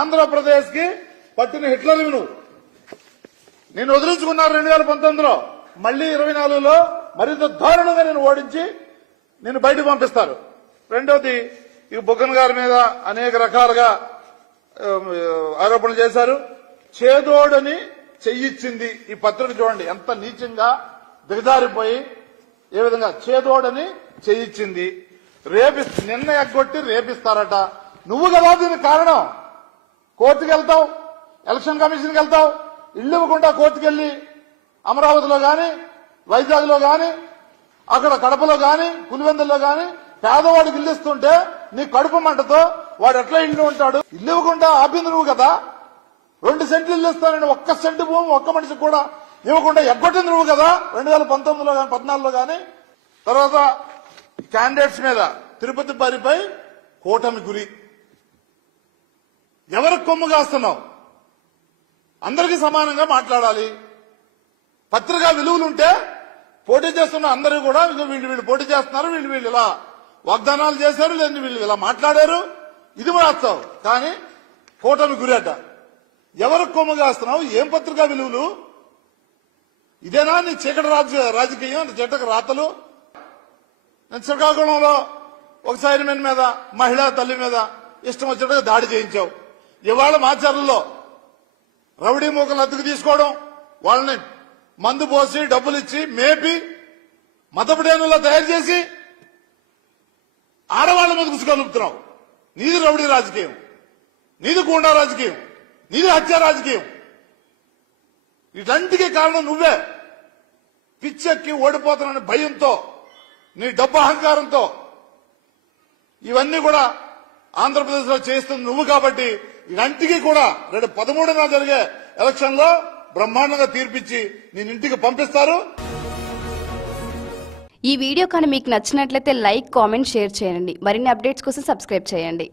ఆంధ్రప్రదేశ్ కి పట్టిన హిట్లర్ నువ్వు. నేను వదిలించుకున్నారు 2019లో, మళ్లీ 24లో మరింత దారుణంగా నేను ఓడించి నేను బయటకు పంపిస్తారు. రెండోది, ఈ బుగ్గన గారి మీద అనేక రకాలుగా ఆరోపణలు చేశారు. చేదోడని చెయ్యిచ్చింది ఈ పత్రిక చూడండి ఎంత నీచంగా దిగజారిపోయి ఏ విధంగా చేదోడని చెయ్యిచ్చింది. నిన్న ఎగ్గొట్టి రేపిస్తారట. నువ్వు కదా దీనికి కారణం. కోర్టుకు వెళ్తావు, ఎలక్షన్ కమిషన్కి వెళ్తావు, ఇల్లు ఇవ్వకుండా కోర్టుకెళ్లి అమరావతిలో గాని, వైజాగ్లో గాని, అక్కడ కడపలో గాని, పులివెందుల్లో గాని పేదవాడికి ఇల్లు ఇస్తుంటే నీ కడుపు మంటతో వాడు ఎట్లా ఇల్లు ఉంటాడు? ఇల్లు ఇవ్వకుండా ఆపింది నువ్వు కదా. 2 సెంట్లు ఇల్లు ఇస్తానని 1 సెంటు భూమి ఒక్క మనిషికి కూడా ఇవ్వకుండా ఎగ్గొట్టింది నువ్వు కదా 2019లో గాని 14లో గాని. తర్వాత క్యాండిడేట్స్ మీద తిరుపతి పరిపై కూటమి గురి. ఎవరికి కొమ్ము కాస్తున్నావు? అందరికీ సమానంగా మాట్లాడాలి. పత్రికా విలువలుంటే పోటీ చేస్తున్న అందరూ కూడా వీళ్ళు పోటీ చేస్తున్నారు, వీళ్ళు ఇలా వాగ్దానాలు చేశారు, లేదంటే వీళ్ళు ఇలా మాట్లాడారు, ఇది మార్చావు. కానీ కూటమి గురేట. ఎవరికి కొమ్ము కాస్తున్నావు? ఏం పత్రికా విలువలు? ఇదేనా నీ చీకటి రాజకీయం, చీకటి రాతలు? నేను శ్రీకాకుళంలో ఒక సైన్మెన్ మీద, మహిళా తల్లి మీద ఇష్టం వచ్చినట్టుగా దాడి చేయించావు. ఇవాళ మాచర్లలో రౌడీ మూకలు అద్దెకు తీసుకోవడం, వాళ్ళని మందు పోసి డబ్బులు ఇచ్చి మేపి మతపడేనులా తయారు చేసి ఆడవాళ్ల మీద గుసుకొలుపుతున్నావు. నీది రౌడీ రాజకీయం, నీది గూండా రాజకీయం, నీది హత్య రాజకీయం. వీటంటికి కారణం నువ్వే. పిచ్చెక్కి ఓడిపోతానని భయంతో, నీ డబ్బు అహంకారంతో ఇవన్నీ కూడా ఆంధ్రప్రదేశ్ లో చేస్తుంది నువ్వు. కాబట్టి ఇదంటికి కూడా రేపు 13న జరిగే ఎలక్షన్ లో బ్రహ్మాండంగా తీర్పిచ్చి నేను ఇంటికి పంపిస్తారు. ఈ వీడియో కానీ మీకు నచ్చినట్లయితే లైక్, కామెంట్, షేర్ చేయండి. మరిన్ని అప్డేట్స్ కోసం సబ్స్క్రైబ్ చేయండి.